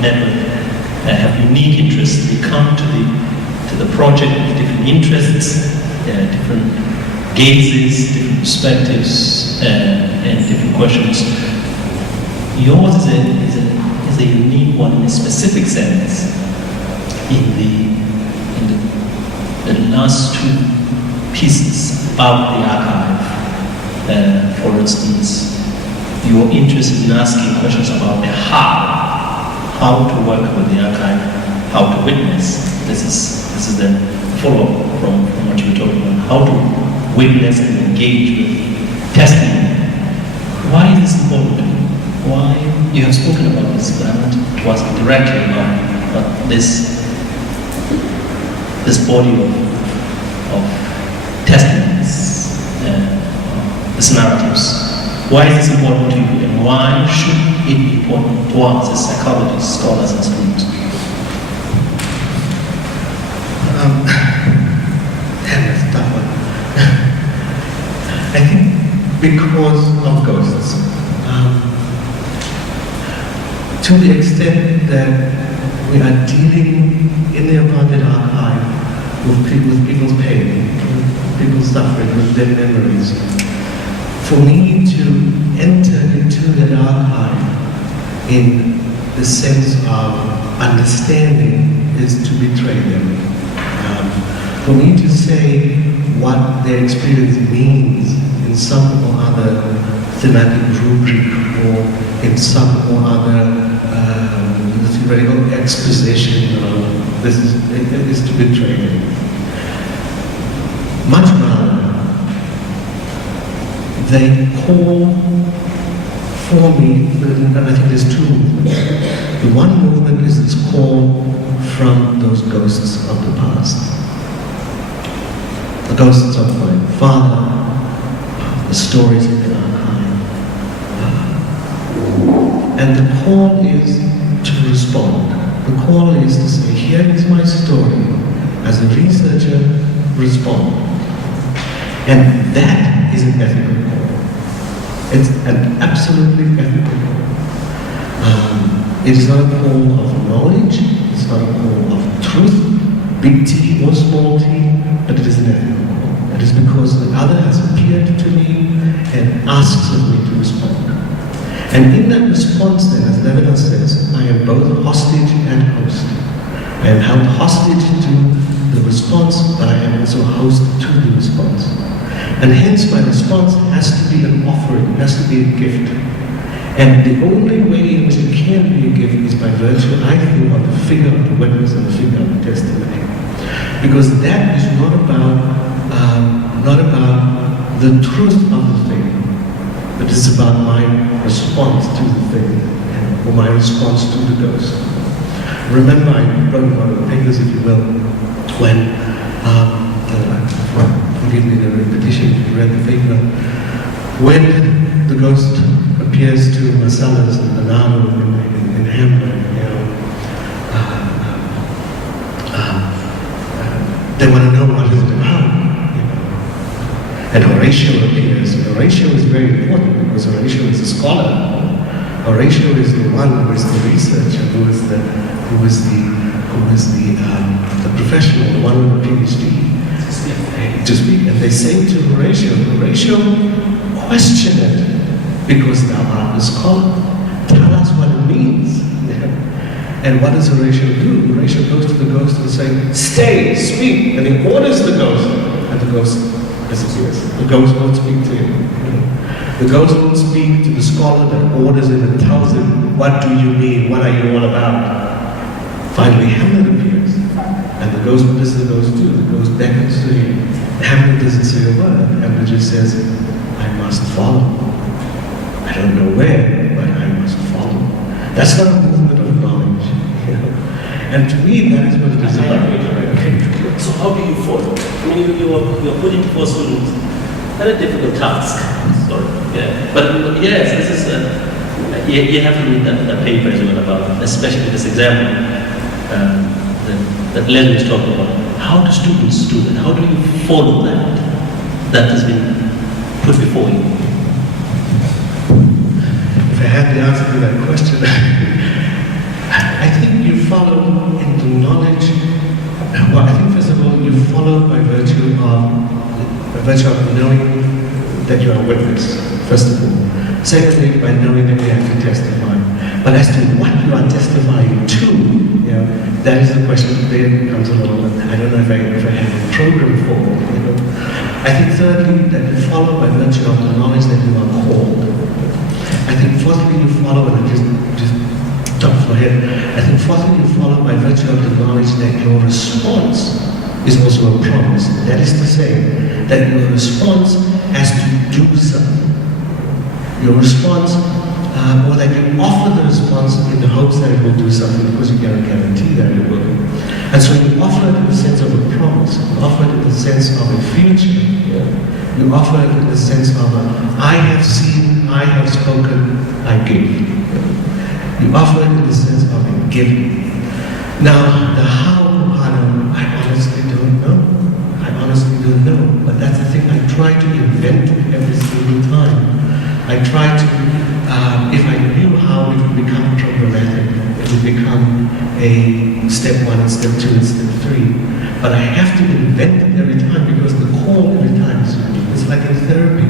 network have unique interests. They come to the project with different interests, different gazes, different perspectives, and different questions. Yours is a unique one in a specific sense. In the last two pieces about the archive, for instance, you are interested in asking questions about the how to work with the archive, how to witness. This is the follow-up from what you were talking about, how to witness and engage with testimony. Why is this important to you? Why? You have spoken about this, but I want to ask directly about this body of testimonies, these narratives. Why is this important to you, and why should it be important to us as psychologists, scholars, and students? That's a tough one. I think because of ghosts. To the extent that we are dealing in the apartheid archive with people's pain, with people's suffering, with their memories. For me to enter into that archive in the sense of understanding is to betray them. For me to say what their experience means in some or other thematic rubric or in some or other theoretical exposition, this is to betray them. Much rather, they call for me, and I think there's two movements. The one movement is this call from those ghosts of the past. The ghosts of my father, the stories of the archive. And the call is to respond. The call is to say, here is my story. As a researcher, respond. And that is an ethical call. It's an absolutely ethical call. It is not a call of knowledge, it's not a call of truth, big T or small t, but it is an ethical call. It is because the other has appeared to me and asks of me to respond. And in that response then, as Leswin says, I am both hostage and host. I am held hostage to the response, but I am also host to the response. And hence my response has to be an offering, has to be a gift. And the only way in which it can be a gift is by virtue, I think, of the figure of the witness and the figure of the testimony. Because that is not about the truth of the thing, but it's about my response to the thing, or my response to the ghost. Remember, I wrote one of the papers, if you will, when forgive me the repetition if you read the paper, when the ghost appears to Marcellus and Bernardo in Hamlet, they want to know what is it about. And Horatio appears, and Horatio is very important because Horatio is a scholar. Horatio is the one who is the researcher, who is the professional, the one with a PhD. To speak, and they say to Horatio, question it, because thou art a scholar. Tell us what it means. And what does Horatio do? Horatio goes to the ghost and says, stay, speak, and he orders the ghost, and the ghost disappears. The ghost won't speak to him. The ghost won't speak to the scholar that orders him and tells him, what do you mean? What are you all about? Finally, Hamlet appears. And the ghost, what does the ghost do? The ghost beckons to him. Hamlet doesn't say a word. Hamlet just says, I must follow. I don't know where, but I must follow. That's not a movement of knowledge. And to me, that is what it is about. So how do you follow? I mean, you're putting before students very difficult task. Sorry. Yeah. But yes, this is you have to read that paper as well about, especially this example that Leswin is talking about. How do students do that? How do you follow that has been put before you? If I had the answer to that question, I by virtue of knowing that you are a witness, first of all. Secondly, by knowing that you have to testify. But as to what you are testifying to, that is the question that then comes along. And I don't know if I have a program for it. I think thirdly, that you follow by virtue of the knowledge that you are called. I think fourthly, you follow, and I just top of my head, I think fourthly, you follow by virtue of the knowledge that your response is also a promise. That is to say, that your response has to do something. Your response, or that you offer the response in the hopes that it will do something, because you cannot guarantee that it will. And so you offer it in the sense of a promise, you offer it in the sense of a future, you offer it in the sense of a, I have seen, I have spoken, I give. You offer it in the sense of a giving. Now, the how, I honestly don't know. I honestly don't know. But that's the thing, I try to invent it every single time. I try to, if I knew how it would become programmatic, it would become a step 1 and step 2 and step 3. But I have to invent it every time because the call every time is unique. It's like in therapy.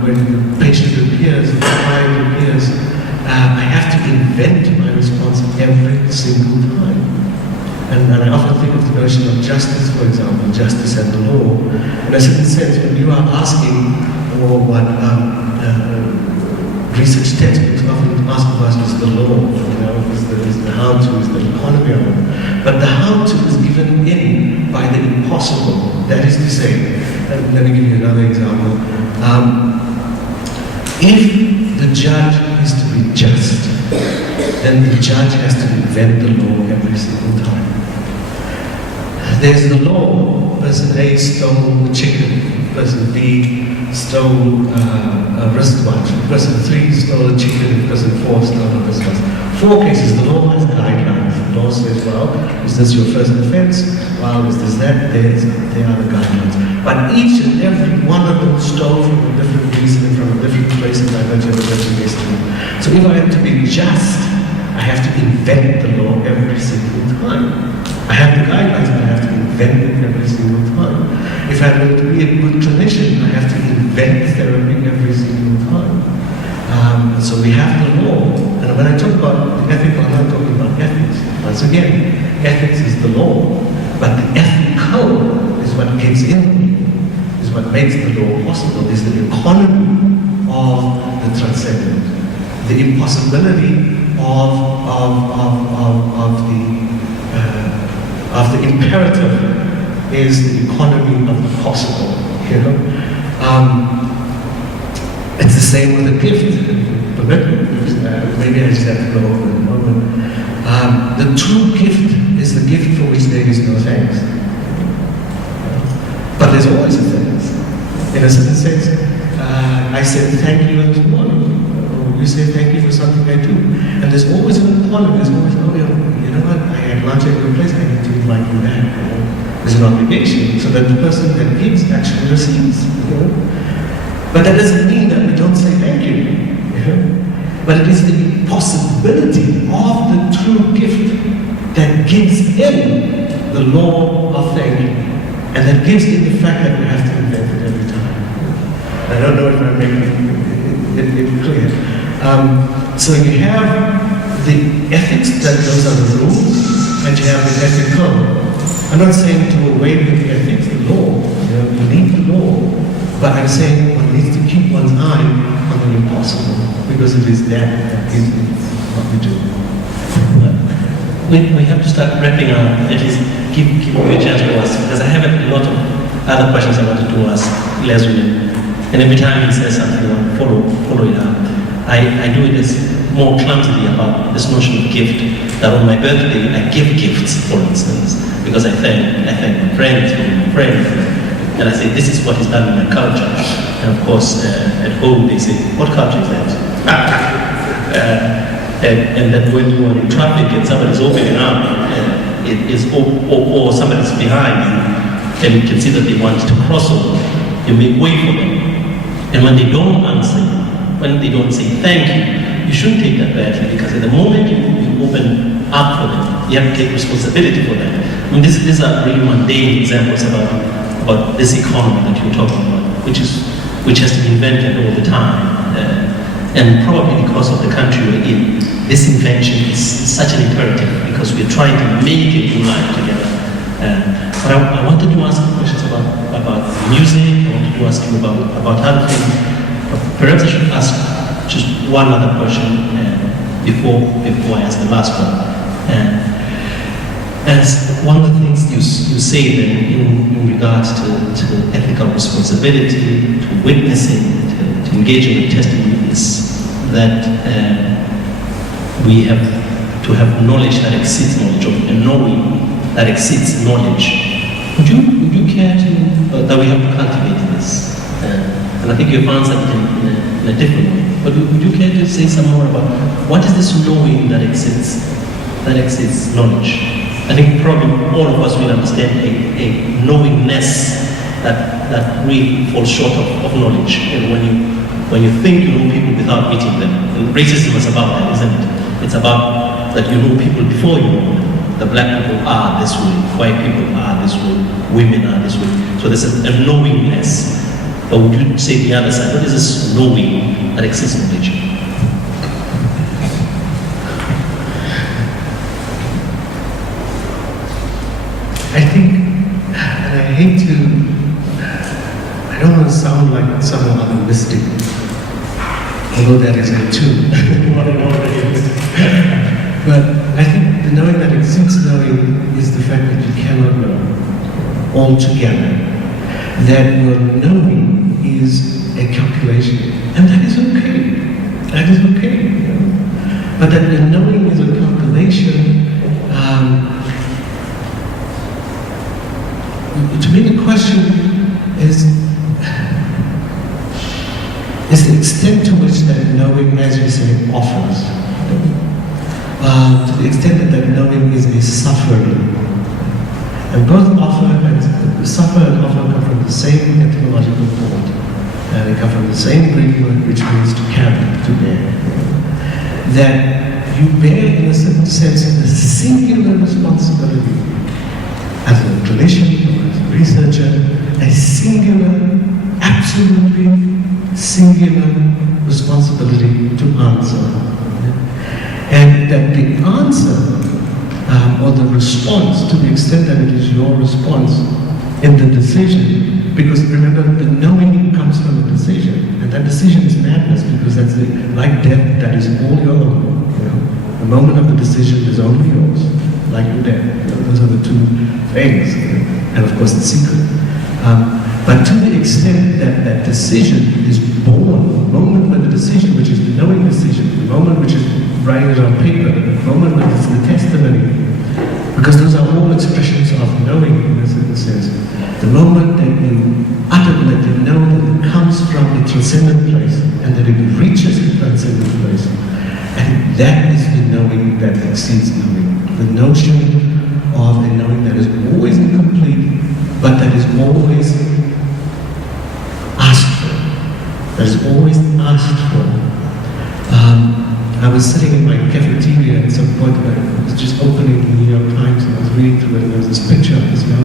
When the patient appears, the client appears, I have to invent my response every single time. And I often think of the notion of justice, for example, justice and the law. In a certain sense, when you are asking, or what research textbooks often ask of us is the law, is the how-to, is the economy of it. But the how-to is given in by the impossible. That is to say, let me give you another example. If the judge is to be just, then the judge has to invent the law every single time. There's the law. Person A stole the chicken. Person B stole a wristwatch. Person 3 stole a chicken. Person 4 stole a wristwatch. 4 cases, the law has guidelines. The law says, well, is this your first offense? Well, is this that? There are the guidelines. But each and every one of them stole from a different reason, from a different place, and by virtue of a different reason. So if I am to be just, I have to invent the law every single time. I have the guidelines, but I have to invent it every single time. If I'm going to be a good clinician, I have to invent therapy every single time. So we have the law. And when I talk about the ethical, I'm not talking about ethics. Once again, ethics is the law. But the ethical is what gets in, is what makes the law possible, is the economy of the transcendent. The impossibility of the imperative is the economy of the possible. It's the same with a gift. Maybe I just have to go over in a moment. The true gift is the gift for which there is no thanks. But there's always a thanks. In a certain sense, I said thank you this morning. You say thank you for something I do. And there's always an economy. There's always, you know what, I had lunch at your place, I need to invite you back. There's an obligation, so that the person that gives actually receives. But that doesn't mean that we don't say thank you. But it is the possibility of the true gift that gives in the law of thank you. And that gives in the fact that we have to invent it every time. I don't know if I'm making it clear. So you have the ethics that those are the rules, and you have the ethical. I'm not saying to away with the ethics, the law. You need the law. But I'm saying one needs to keep one's eye on the impossible, because it is that is what we do. We have to start wrapping up, at least give you a chance to ask, because I have a lot of other questions I wanted to ask Leswin. And every time he says something, I want to follow it up. I do it as more clumsily about this notion of gift, that on my birthday I give gifts, for instance, because I thank my friends for my friend, and I say this is what is done in my culture. And of course, at home they say, what culture is that? And that when you are in traffic and somebody's opening up, or somebody's behind you, and you can see that they want to cross over, you make way for them. And when they don't answer, when they don't say thank you, you shouldn't take that badly, because at the moment you open up for them, you have to take responsibility for that. I mean, these are really mundane examples about about this economy that you're talking about, which has to be invented all the time. And probably because of the country we're in, this invention is such an imperative because we're trying to make a new life together. But I wanted to ask you questions about music. I wanted to ask you about other things. But perhaps I should ask just one other question before I ask the last one. As one of the things you say then in regards to ethical responsibility, to witnessing, to engaging in testimony is that we have to have knowledge that exceeds knowledge, or a knowing that exceeds knowledge. Would you care to, that we have to cultivate this? And I think you've answered it in a different way. But would you care to say some more about what is this knowing that exceeds knowledge? I think probably all of us will understand a knowingness that really falls short of knowledge. And when you think you know people without meeting them, and racism is about that, isn't it? It's about that you know people before you know them. The black people are this way, white people are this way, women are this way. So there's a knowingness. But would you say the other side, what is this knowing that exists in nature? I think, and I hate to, I don't want to sound like some other mystic, although that is good too. But I think the knowing that exceeds knowing is the fact that you cannot know altogether. That your knowing is a calculation, and that is okay. That is okay. You know? But that the knowing is a calculation. To me, the question is the extent to which that knowing, as you say, offers. To the extent that knowing is a suffering. And both suffer and offer come from the same etymological thought. And they come from the same Greek word which means to carry, to bear. That you bear, in a certain sense, a singular responsibility as a clinician or as a researcher, a singular, absolutely singular responsibility to answer. And that the answer or the response, to the extent that it is your response in the decision, because remember, the knowing comes from a decision, and that decision is madness because that's like death, that is all your own. You know? The moment of the decision is only yours, like your death. You know? Those are the two things, you know? And of course the secret. But to the extent that that decision is born, the moment when the decision, which is the knowing decision, the moment which is writing it on paper, the moment when it's the testimony, because those are all expressions of knowing in a certain sense. The moment that you utter, that you know that it comes from the transcendent place and that it reaches the transcendent place. And that is the knowing that exceeds knowing. The notion of a knowing that is always incomplete, but that is always asked for. That is always asked for. I was sitting in my cafeteria at some point, and